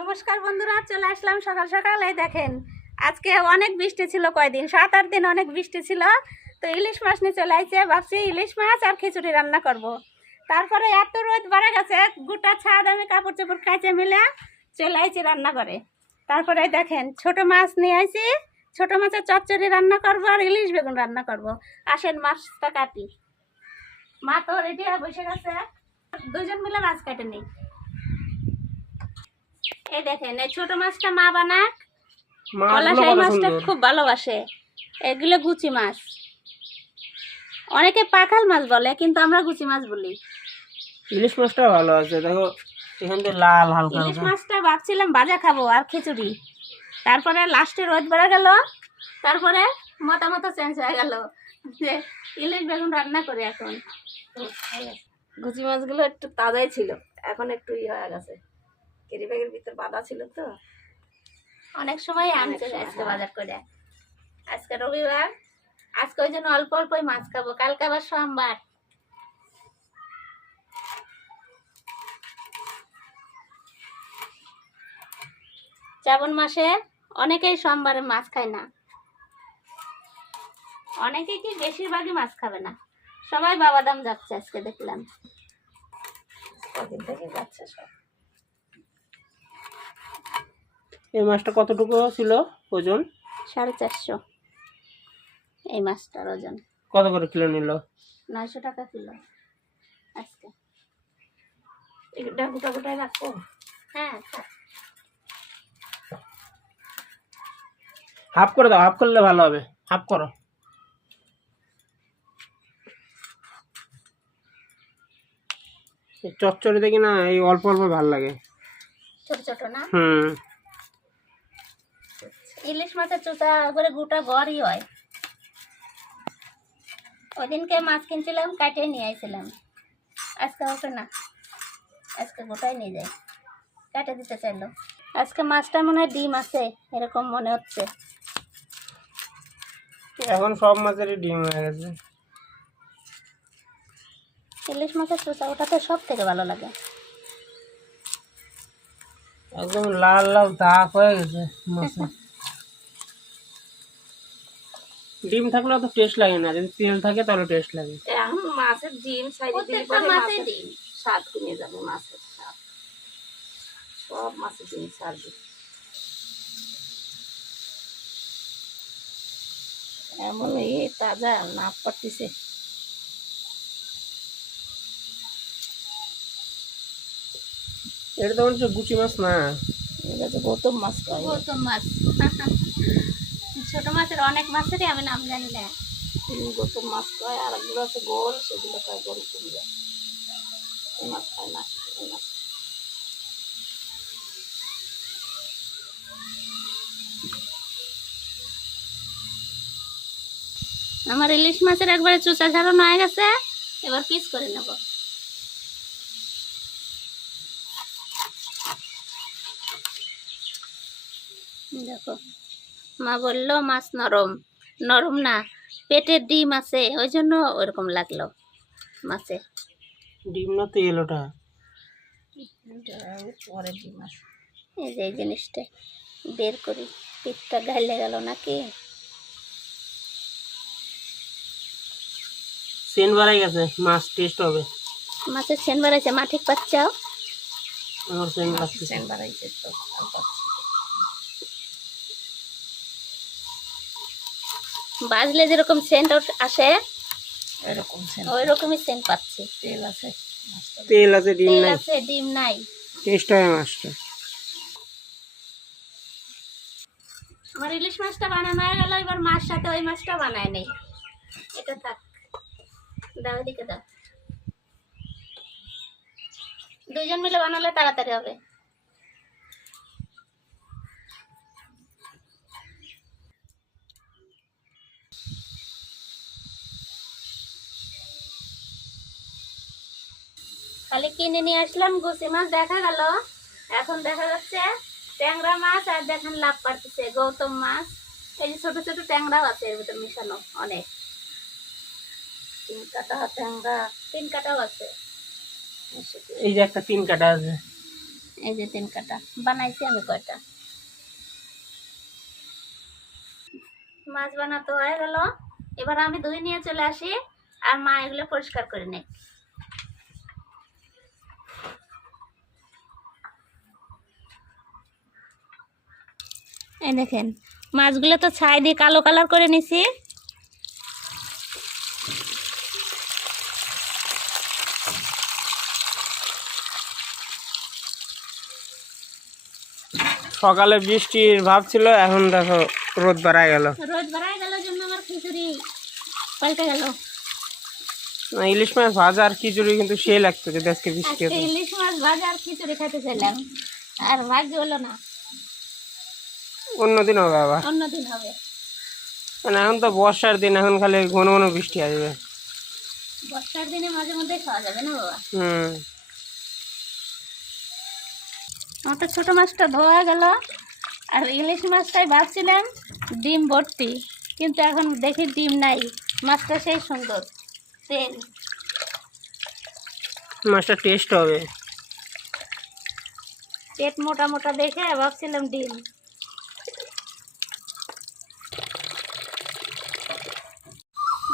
নমস্কার বন্ধুরা, চলে আসলাম সকাল সকাল। এই দেখেন, আজকে অনেক বৃষ্টি ছিল, কয়দিন 7-8 দিন অনেক বৃষ্টি ছিল। তো ইলিশ মাছ নিয়ে চলে আসছে, ভাবছি ইলিশ মাছ আর খিচুড়ি রান্না করব। তারপরে এত রোদ বেড়ে গেছে, গোটা ছাদ আমি কাপড় চোপড় খাইছে মিলে চলে আসছি রান্না করে। তারপরে দেখেন ছোট মাছ নিয়ে আসি, ছোট মাছের চচ্চড়ি রান্না করবো আর ইলিশ বেগুন রান্না করব। আসেন মাছটা কাটি। মা তো রেডি হয়ে বসে গেছে, দুজন মিলে মাছ কাটে নিই। এই দেখেন, এই ছোট মাছটা মা বানাক, পলাশাই মাছটা খুব ভালোবাসে। এগুলো গুচি মাছ, অনেকে পাখাল মাছ বলে, কিন্তু আমরা গুচি মাছ বলি। ইলিশ মাছটা ভালো আছে, দেখো এখান থেকে লাল হালকা। ইলিশ মাছটা ভাবছিলাম ভাজা খাবো আর খিচুড়ি, তারপরে লাস্টে রোদ বেড়ে গেল, তারপরে মতামত চেঞ্জ হয়ে গেল যে ইলিশ বেগুন রান্না করি। এখন গুচি মাছগুলো একটু তাজাই ছিল, এখন একটু হয়ে গেছে, কেরি ব্যাগের ভিতর বাঁধা ছিল তো। অনেক সময় আনছে আজকে বাজার করে। আজকে রবিবার, আজকে ওই জন্য অল্প অল্পই মাছ খাবো, কালকে আবার সোমবার। শ্রাবণ মাসে অনেকেই সোমবারে মাছ খায় না, অনেকে কি বেশিরভাগই মাছ খাবে না। সবাই বাবাদাম যাচ্ছে আজকে, দেখলাম কদিন থেকে যাচ্ছে সব। এই মাছটা কতটুকু ছিল ওজন? 450। এই মাছটার ওজন কত করে কিলো নিল? 900 টাকা কিলো। আজকে এটা গোটা গোটায় রাখবো। হ্যাঁ, হাফ করে দাও, হাফ করলে ভালো হবে, হাফ করো। চচ্চড়ি দেখি না, এই অল্প অল্প ভালো লাগে, ছোট ছোট না। হুম। ইলিশ মাছের চোচা করে গোটা গড়ই হয়। ওইদিনকে মাছ কিনছিলাম, কাটিয়ে নিয়ে আইছিলাম, আজকে ওকে না, আজকে গোটাই নিয়ে যাই। কাটে দিতে চাইলো। আজকে মাছটা মনে হয় ডিম আছে, এরকম মনে হচ্ছে। এখন সব মাছেরই ডিম হয়ে গেছে। ইলিশ মাছের চোচা ওটাতে সব থেকে ভালো লাগে। একদম লাল লাল দাগ হয়ে গেছে মাছে। ডিম থাকলে অত টেস্ট লাগে না, যদি তেল থাকে তাহলে টেস্ট লাগে। এখন মাছের ডিম সাইডে দিলে পরে মাছের ডিম স্বাদ কমে যাবে, মাছের স্বাদ সব মাছের ডিম ছাড়বে। এমন তাজা না পারতেছে। এটা তো হচ্ছে গুচি মাছ না, এটা তো গৌতম মাছ কয়। গৌতম মাছ ছোট মাছের অনেক মাছেরই আমি নাম জানি না। গৌতম মাছ কয়, আর এগুলো আছে গোল, সেগুলো কয় গোল কুমিরা। এই মাছ খায় না, এই মাছ। আমার ইলিশ মাছের একবারে চোচা ছাড়ানো হয়ে গেছে, এবার পিস করে নেব। দেখো, মা বললো মাছ নরম, নরম না, পেটের ডিম আছে, ওই জন্য ওরকম লাগলো মাছে। ডিম না তেল ওটা। পরে ডিম আছে। এই যে এই জিনিসটা বের করি, পিঠটা গাইলে গেল নাকি। সেন বাড়াই গেছে, মাছ টেস্ট হবে। মাছের সেন বাড়াইছে, মা ঠিক পাচ্ছাও? আমার সেন লাগছে, সেন বাড়াইছে তো বাজলে যেরকম সেন্ট আসে, এরকম সেন্ট, ওই রকমই সেন্ট পাচ্ছি। তেল আছে, তেল আছে, ডিম তেল নাই, আছে, ডিম নাই, টেস্ট হয় মাছটা। আমার ইলিশ মাছটা বানানো হয়ে গেল, এবার মাছ সাথে ওই মাছটা বানায় নেই। এটা থাক, দাও এদিকে দাও। দুইজন মিলে বানালে তাড়াতাড়ি হবে। খালি কিনে নিয়ে আসলাম গুচি মাছ, দেখা গেল। এখন দেখা যাচ্ছে ট্যাংরা মাছ, আর দেখেন লাভ পারতেছে গৌতম মাছ। এই যে ছোট ছোট ট্যাংরাও আছে এর ভিতর মিশানো, অনেক। 3 কাটা ট্যাংরা, 3 কাটাও আছে। এই যে একটা 3 কাটা আছে, এই যে 3 কাটা বানাইছি আমি কয়টা। মাছ বানাতে হয়ে গেল, এবার আমি ধুয়ে নিয়ে চলে আসি আর মা এগুলো পরিষ্কার করে নেয়। এই দেখেন মাছগুলো তো ছাই দিয়ে কালো কালার করে নিছি। সকালে বৃষ্টির ভাব ছিল, এখন দেখো রোদ বাড়ায় গেল। রোদ বাড়ায় গেল জন্য আমার খিচুড়ি পাল্টে গেল। ইলিশ মাছ ভাজা আর খিচুড়ি কিন্তু সেই লাগতো যদি আজকে বৃষ্টি আজকে হতো। ইলিশ মাছ ভাজা আর খিচুড়ি খেতে চাইলাম, আর ভাগ্য হলো না, অন্যদিন হবে আবার। অন্যদিন হবে। মানে এখন তো বর্ষার দিন, এখন খালি ঘন ঘন বৃষ্টি আসবে। বর্ষার দিনে মাঝে মধ্যে খাওয়া যাবে না বাবা। আমার তো ছোট মাছটা ধোয়া গেল, আর ইলিশ মাছটাই ভাবছিলাম ডিম ভর্তি, কিন্তু এখন দেখি ডিম নাই। মাছটা সেই সুন্দর তেল, মাছটা টেস্ট হবে। পেট মোটা মোটা দেখে ভাবছিলাম ডিম।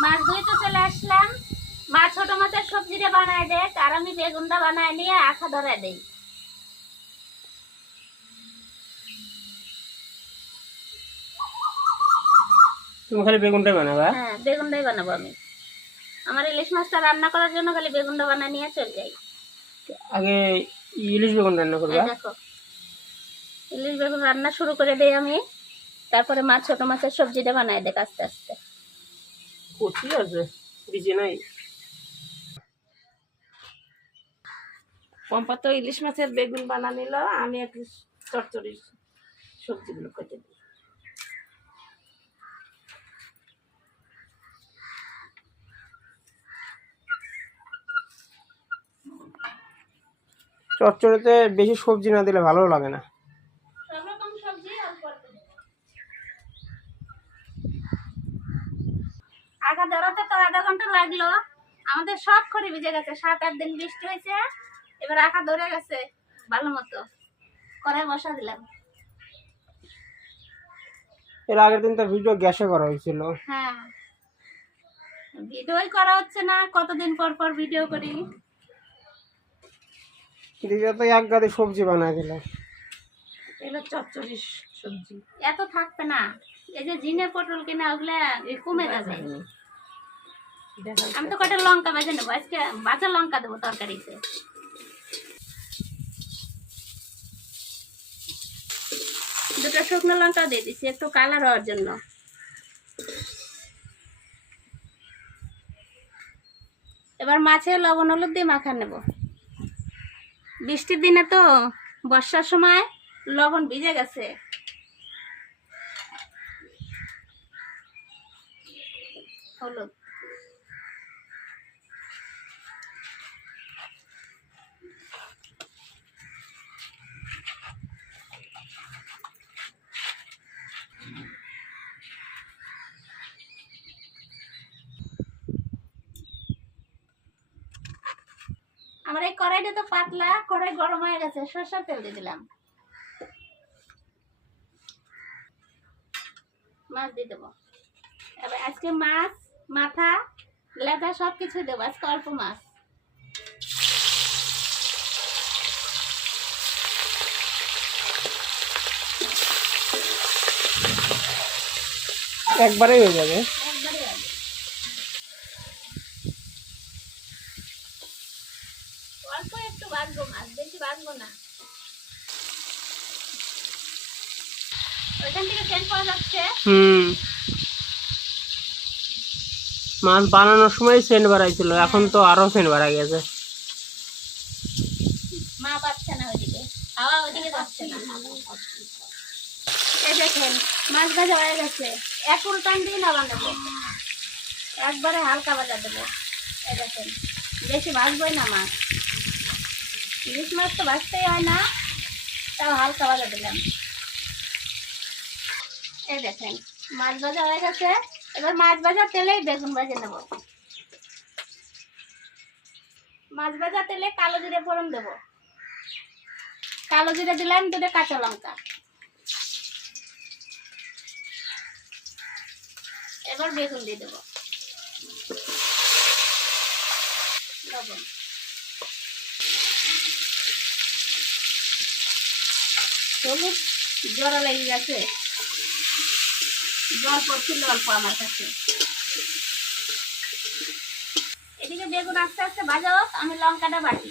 মাছ ধুইতে চলে আসলাম। মা ছোট মাছের সবজিটা বানায় দেয়, আর আমি বেগুনটা বানায় নিয়ে আখা ধরায় দেই। তুমি খালি বেগুনটাই বানাবা? হ্যাঁ, বেগুনটাই বানাবো আমি। আমার ইলিশ মাছটা রান্না করার জন্য খালি বেগুনটা বানায় নিয়ে চলে যাই। আগে ইলিশ বেগুন রান্না করবা? দেখো ইলিশ বেগুন রান্না শুরু করে দেই আমি, তারপরে মা ছোট মাছের সবজিটা বানায় দেয় আস্তে আস্তে। কচি আছে, বিচি নাই। পম্পা তো ইলিশ মাছের বেগুন বানা নিল, আমি একটু চচ্চড়ির সবজিগুলো কেটে দিই। চচ্চড়িতে বেশি সবজি না দিলে ভালো লাগে না। সব রকম সবজি অল্প অল্প দেব। আগে ধরাতে তো আধা ঘন্টা লাগলো, আমাদের সব খড়ি ভিজে গেছে। 7-8 দিন বৃষ্টি হয়েছে, এবার আখা ধরে গেছে ভালো মতো। কড়াই বসা দিলাম। এর আগের দিন তো ভিডিও গ্যাসে করা হয়েছিল। হ্যাঁ, ভিডিওই করা হচ্ছে না, কতদিন পর পর ভিডিও করি। দিদা তো এক গাদে সবজি বানায় দিল। এগুলো চচ্চড়ি সবজি এত থাকবে না। এই যে ঝিঙে পটল কিনা ওগুলা কমে যাবে। আমি তো কটা লঙ্কা ভেজে নেবো আজকে, বাঁচা লঙ্কা দেবো তরকারিতে। দুটো শুকনো লঙ্কা দিয়ে দিচ্ছি একটু কালার হওয়ার জন্য। এবার মাছে লবণ হলুদ দিয়ে মাখা নেব। বৃষ্টির দিনে তো, বর্ষার সময় লবণ ভিজে গেছে। হলুদ, আমার এই কড়াইটা তো পাতলা, কড়াই গরম হয়ে গেছে, সরষের তেল দিয়ে দিলাম। মাছ দিয়ে দেবো। এবার আজকে মাছ মাথা লেদা সব কিছু দেবো, আজকে অল্প মাছ। একবারেই হয়ে যাবে। একবারে হবে। অল্প একটু ভাজবো মাছ, বেশি ভাজবো না। ওইখান থেকে সেন্ট পাওয়া যাচ্ছে। মাছ বানানোর সময় সেন্ট বাড়াইছিল, এখন তো আরো সেন্ট বাড়া গেছে। মা পাচ্ছে না ওইদিকে, হাওয়া ওইদিকে যাচ্ছে না। এই দেখেন মাছ ভাজা হয়ে গেছে, এক উল্টান দিয়ে নামান দেবো, একবারে হালকা ভাজা দেবো। এই দেখেন বেশি ভাজবই না মাছ, ইলিশ মাছ তো ভাজতেই হয় না, তাও হালকা ভাজা দিলাম। এই দেখেন মাছ ভাজা হয়ে গেছে, এবার মাছ ভাজা তেলেই বেগুন ভাজে নেব। মাছ ভাজা তেলে কালো জিরে ফোড়ন দেবো। কালো জিরা দিলাম, 2টা কাঁচা লঙ্কা। এবার বেগুন দিয়ে দেবো, লবণ, হলুদ। জ্বর লেগে গেছে, জ্বর পড়ছিল অল্প আমার কাছে। এদিকে বেগুন আস্তে আস্তে ভাজা হোক, আমি লঙ্কাটা বাটি।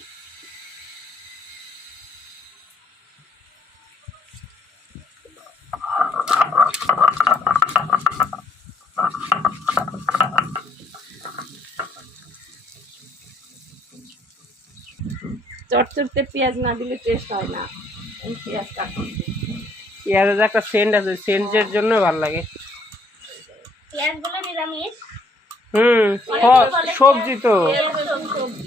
চটচটতে পেঁয়াজ না দিলে টেস্ট হয় না, এই পেঁয়াজ কাটুন। পেঁয়াজের যে একটা সেন্ট আছে, সেন্টের জন্য ভালো লাগে। পেঁয়াজগুলো নিরামিষ, সবজি তো সবজি,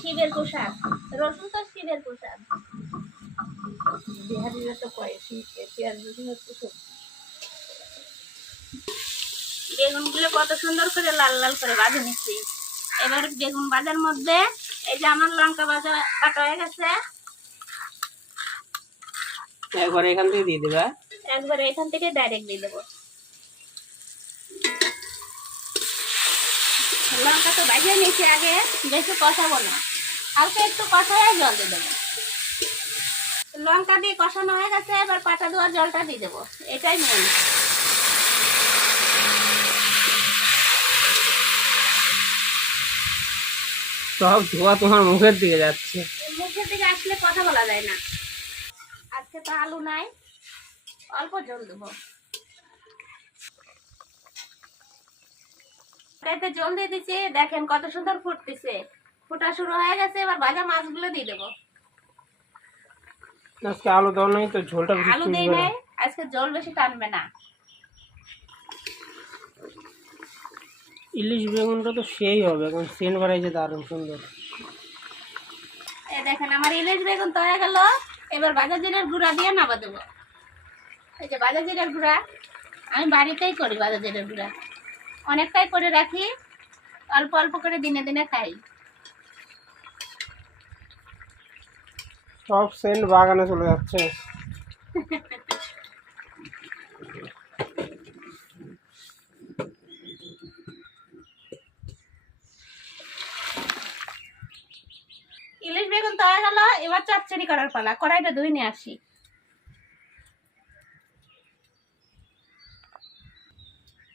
শিবের প্রসাদ। রসুন তো শিবের প্রসাদ, বিহারিরা তো কয় পেঁয়াজ রসুন হচ্ছে সবজি। বেগুনগুলো কত সুন্দর করে লাল লাল করে ভাজে নিচ্ছি। এবার বেগুন ভাজার মধ্যে এই যে আমার লঙ্কা ভাজা কাটা হয়ে গেছে, একবার এখান থেকে দিয়ে দেবে। একবার এখান থেকে ডাইরেক্ট দিয়ে দেবো। লঙ্কা তো ভাজিয়ে নিয়েছি আগে, বেশি কষাবো না, হালকা একটু কষায় জল দিয়ে দেবো। লঙ্কা দিয়ে কষানো হয়ে গেছে, এবার পাটা ধোয়ার জলটা দিয়ে দেবো, এটাই মেন। সব ধোয়া তোমার মুখের দিকে যাচ্ছে। মুখের দিকে আসলে কথা বলা যায় না। আজকে তো আলু নাই, অল্প জল দেবো। এতে জল দিয়ে দিচ্ছি, দেখেন কত সুন্দর ফুটতেছে, ফুটা শুরু হয়ে গেছে। এবার ভাজা মাছগুলো দিয়ে দেবো। আজকে আলু দাও নাই তো, ঝোলটা বেশি আলু দেই নাই, আজকে জল বেশি টানবে না। ইলিশ বেগুনটা তো সেই হবে, এখন সেন্ট বাড়াইছে দারুণ সুন্দর। এই দেখেন আমার ইলিশ বেগুন তো হয়ে গেল। এবার ভাজা জিরার গুঁড়া দিয়ে নামা দেবো। এই যে ভাজা জিরার গুঁড়া, আমি বাড়িতেই করি ভাজা জিরার গুঁড়া, অনেকটাই করে রাখি, অল্প অল্প করে দিনে দিনে খাই। সব সেন্ট বাগানে চলে যাচ্ছে। ইলিশ বেগুন তো হয়ে গেল, এবার চচ্চড়ি করার পালা। কড়াইটা ধুয়ে নিয়ে আসি।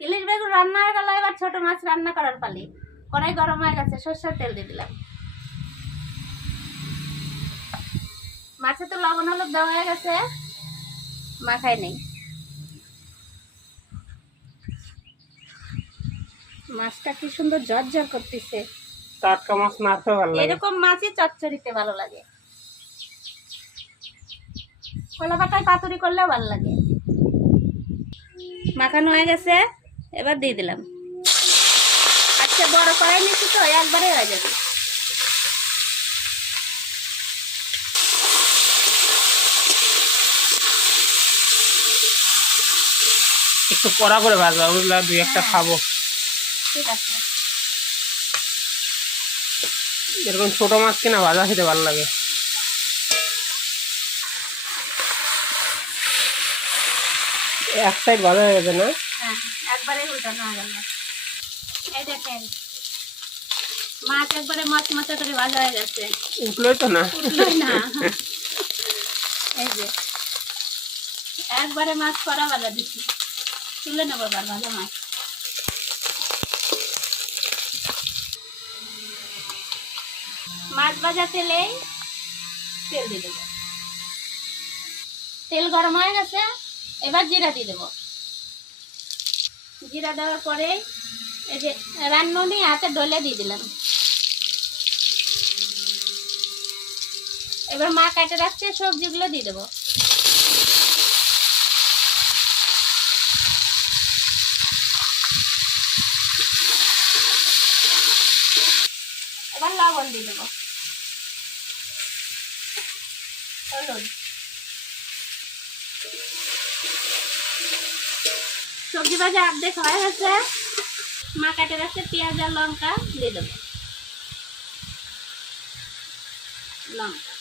ইলিশ বেগুন রান্না হয়ে গেল, এবার ছোট মাছ রান্না করার পালি। কড়াই গরম হয়ে গেছে, সরষের তেল দিয়ে দিলাম। মাছে তো লবণ হলুদ দেওয়া হয়ে গেছে, মাখাই নেই। মাছটা কি সুন্দর ঝরঝর করতেছে। টাটকা মাছ না খেতে ভালো লাগে। এরকম মাছই চচ্চড়িতে ভালো লাগে, কলা পাতায় পাতুরি করলেও ভালো লাগে। মাখানো হয়ে গেছে, এবার দিয়ে দিলাম। আচ্ছা বড় কড়াই নিচ্ছি তো, একবারে হয়ে যাবে। একটু কড়া করে ভাজা, ওগুলা দুই একটা খাবো। ঠিক আছে। এরকম ছোট মাছ কিনা ভাজা খেতে ভালো লাগে। এক সাইড ভাজা হয়ে গেছে না? হ্যাঁ, একবারে উল্টানো হয়ে গেল। এই দেখেন মাছ একবারে মচমচে করে ভাজা হয়ে গেছে। উঠলোই তো না। উঠলোই না। এই যে একবারে মাছ কড়া ভাজা দিচ্ছি, তুলে নেবো এবার ভাজা মাছ। মাছ ভাজা তেলেই তেল দিয়ে দেবো। তেল গরম হয়ে গেছে, এবার জিরা দিয়ে দেবো। জিরা দেওয়ার পরে এই যে রান্নুনি হাতে ডলে দিয়ে দিলাম। এবার মা কেটে রাখছে সবজিগুলো দিয়ে দেবো। এবার লবণ দিয়ে দেবো, হলুদ। সবজি ভাজা অর্ধেক হয়ে গেছে, মা কেটে রাখছে পেঁয়াজ আর লঙ্কা দিয়ে দেবো। লঙ্কা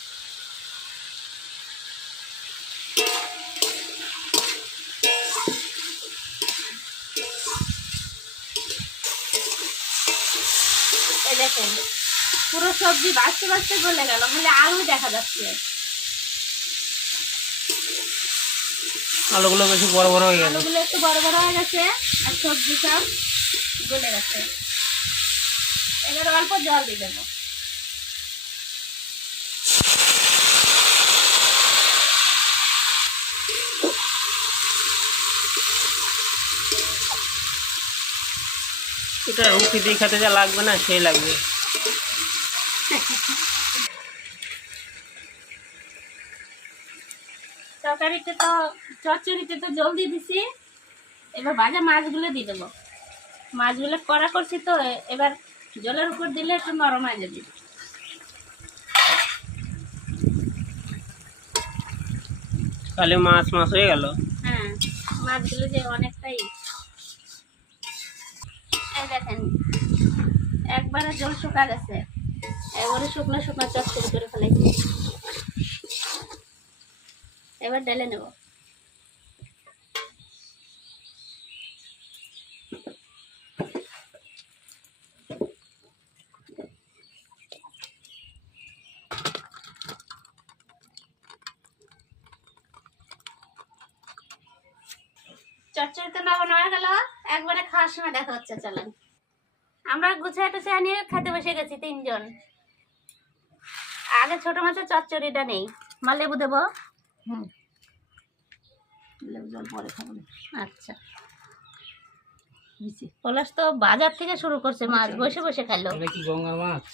দেখেন পুরো সবজি বাঁচতে বাঁচতে গলে গেল, খালি আলু দেখা যাচ্ছে। আলুগুলো বেশি বড় বড় হয়ে গেছে। আলুগুলো একটু বড় বড় হয়ে গেছে আর সবজি সব গলে গেছে। এবার অল্প জল দিয়ে দেবো। এটা উঠি দিয়ে খেতে যা লাগবে না সেই লাগবে। তরকারিতে তো চচ্চড়িতে তো জল দিয়ে দিছি, এবার ভাজা মাছগুলো দিয়ে দেবো। মাছগুলো কড়া করছি তো, এবার জলের উপর দিলে একটু নরম হয়ে যাবে। তাহলে মাছ মাছ হয়ে গেল। হ্যাঁ, মাছগুলো যে অনেকটাই, এই দেখেন একবারে জল শুকা গেছে, এবারে শুকনো শুকনো চচ্চড়ি করে ফেলেছি। এবার ঢেলে নেব। চচ্চড়িতে নামানো হয়ে গেল, একবারে খাওয়ার সময় দেখা হচ্ছে। চলেন, আমরা গুছিয়ে টুছিয়ে নিয়ে খেতে বসে গেছি তিনজন। আগে ছোট মাছের চচ্চড়িটা নেই, মা লেবু দেবো? লেবু জল পরে খাবো। আচ্ছা, পলাশ তো বাজার থেকে শুরু করছে মাছ, বসে বসে খাইলো। এটা কি গঙ্গার মাছ?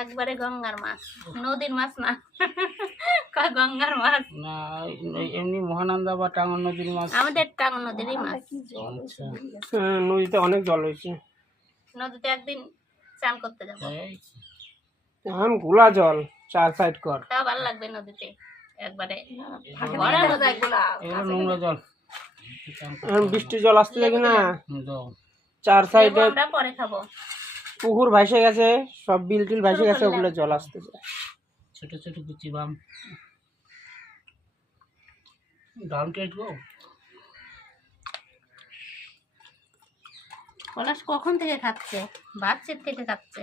একবারে গঙ্গার মাছ, নদীর মাছ না। কয় গঙ্গার মাছ না, এমনি মহানন্দা বা টাঙ্গন নদীর মাছ। আমাদের টাঙ্গন নদীরই মাছ। নদীতে অনেক জল হয়েছে। নদীতে একদিন চান করতে যাবো, এখন ঘোলা জল, 4 সাইড কর। তাও ভালো লাগবে নদীতে। একবারে এগুলো নোংরা জল। এখন বৃষ্টির জল আসতে লাগে না, 4 সাইডে আমরা পরে খাবো। পুকুর ভাসে গেছে, সব বিল টিল ভাসে গেছে, ওগুলো জল আসতেছে। ছোট ছোট কুচি বাম ডাউন টেট গো। পলাশ কখন থেকে খাচ্ছে? বাচ্চার থেকে খাচ্ছে।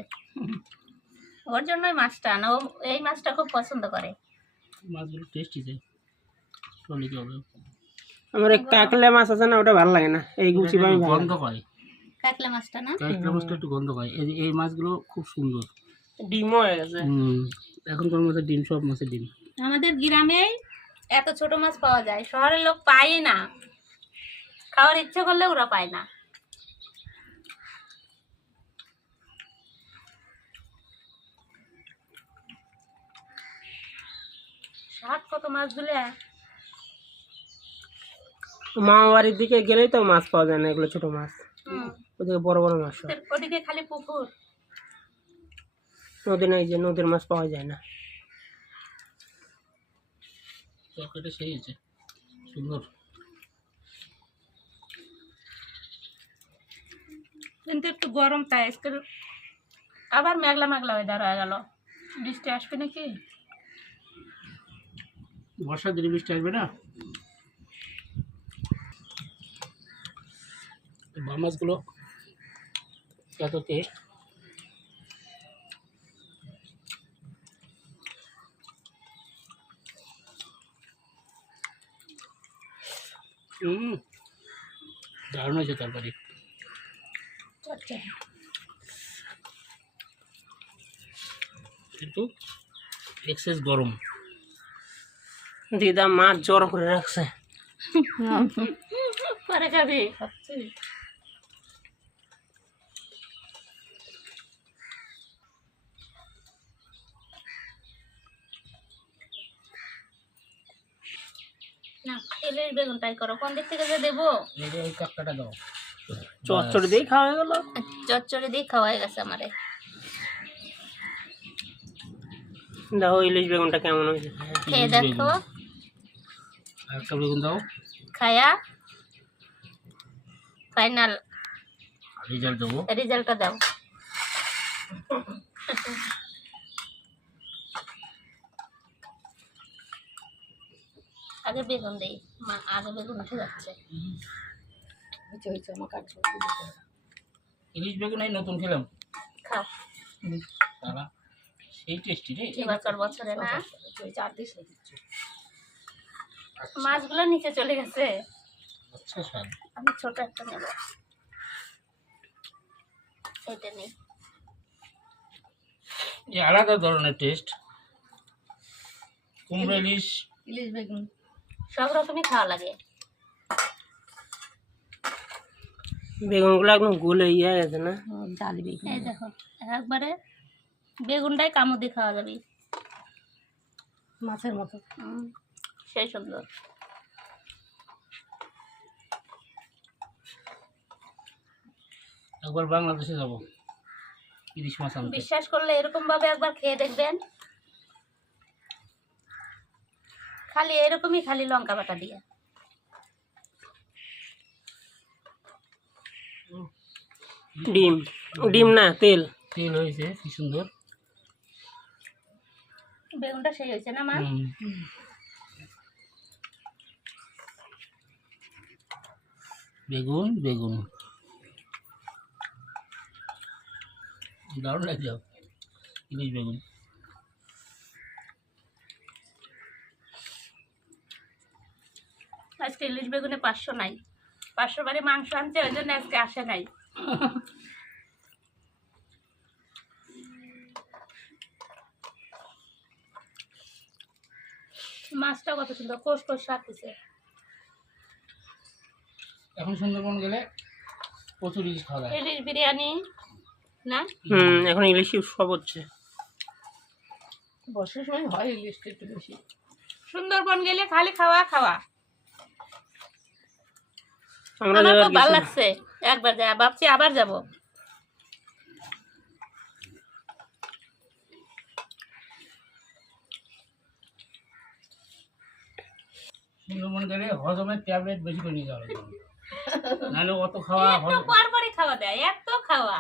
ওর জন্যই মাছটা আনা, ও এই মাছটা খুব পছন্দ করে। মাছগুলো টেস্টি যে চলে কি হবে। আমার এক কাকলে মাছ আছে না, ওটা ভালো লাগে না। এই গুচি বামি গন্ধ হয়। কাকলে মাছটা না, কাকলে মাছটা একটু গন্ধ হয়। এই মাছগুলো খুব সুন্দর। ডিম হয়ে গেছে এখনকার মধ্যে, ডিম সব মাছের ডিম। আমাদের গ্রামেই এত ছোট মাছ পাওয়া যায়, শহরের লোক পায় না, খাওয়ার ইচ্ছে করলে ওরা পায় না। স্বাদ কত মাছগুলো। মামা বাড়ির দিকে গেলেই তো মাছ পাওয়া যায় না, এগুলো ছোট মাছ। ওদিকে বড় বড় মাছ হয়। ওদিকে খালি পুকুর, নদী নেই, যে নদীর মাছ পাওয়া যায় না। তরকারিটা সেই আছে, সুন্দর। কিন্তু একটু গরম, তাই আজকে আবার মেঘলা মেঘলা ওয়েদার হয়ে গেল। বৃষ্টি আসবে নাকি? বর্ষার দিনে বৃষ্টি আসবে না। বাম মাছগুলো এত টেস্ট। দারুণ হয়েছে তরকারি। কিন্তু এক্সেস গরম। দিদা মাছ জোর করে রাখছে। পরে খাবি? না, তেলের বেগুনটাই করো। কোন দিক থেকে যে দেবো? এই কাপটা দাও। চচ্চড়ি দিয়ে খাওয়া গেল। চচ্চড়ি দিয়ে খাওয়া গেছে আমারে। দাও ইলিশ বেগুনটা কেমন হয়েছে খেয়ে দেখো। একটা বেগুন দাও, খায়া ফাইনাল রেজাল্ট দেবো। রেজাল্টটা দাও। আগে বেগুন দেই, মা আগে বেগুন উঠে যাচ্ছে। ইলিশ বেগুন এই নতুন খেলাম। খাও। সারা সেই টেস্টি রে। এবারকার বছরে না মাছগুলো নিচে চলে গেছে। আচ্ছা স্বাদ। আমি ছোট একটা নেব, এটা নেই। এই আলাদা ধরনের টেস্ট। কুমড়ো ইলিশ সব রকমই খাওয়া লাগে। বেগুনগুলো একদম গলে ইয়ে গেছে না? এই দেখো একবারে বেগুনটাই কামড় দিয়ে খাওয়া যাবে মাছের মতো। সেই সুন্দর। একবার বাংলাদেশে যাব ইলিশ মাছ আনতে। বিশ্বাস করলে এরকম ভাবে একবার খেয়ে দেখবেন, খালি এরকমই, খালি লঙ্কা বাটা দিয়ে। ডিম ডিম না তেল। তেল হয়েছে কি সুন্দর। বেগুনটা সেই হয়েছে না মা? বেগুন বেগুন দারুণ লাগছে ইলিশ বেগুন। আজকে ইলিশ বেগুনে 500 নাই, 500 বারে মাংস আনতে, ওই জন্য আজকে আসে নাই। মাছটা কত সুন্দর কোষ কোষ রাখতেছে। এখন সুন্দরবন গেলে প্রচুর ইলিশ খাওয়া যায়। ইলিশ বিরিয়ানি না? এখন ইলিশ সব হচ্ছে। বর্ষার সময় হয় ইলিশটা একটু বেশি। সুন্দরবন গেলে খালি খাওয়া খাওয়া। আমরা আমার যাওয়ার খুব ভালো কিছু না। লাগছে, একবার যা ভাবছি আবার যাব। সুন্দরবন গেলে হজমের ট্যাবলেট বেশি করে নিয়ে যাওয়া লাগে। নাহলে অত খাওয়া একটু পর পরই খাওয়া দেয়, এত খাওয়া।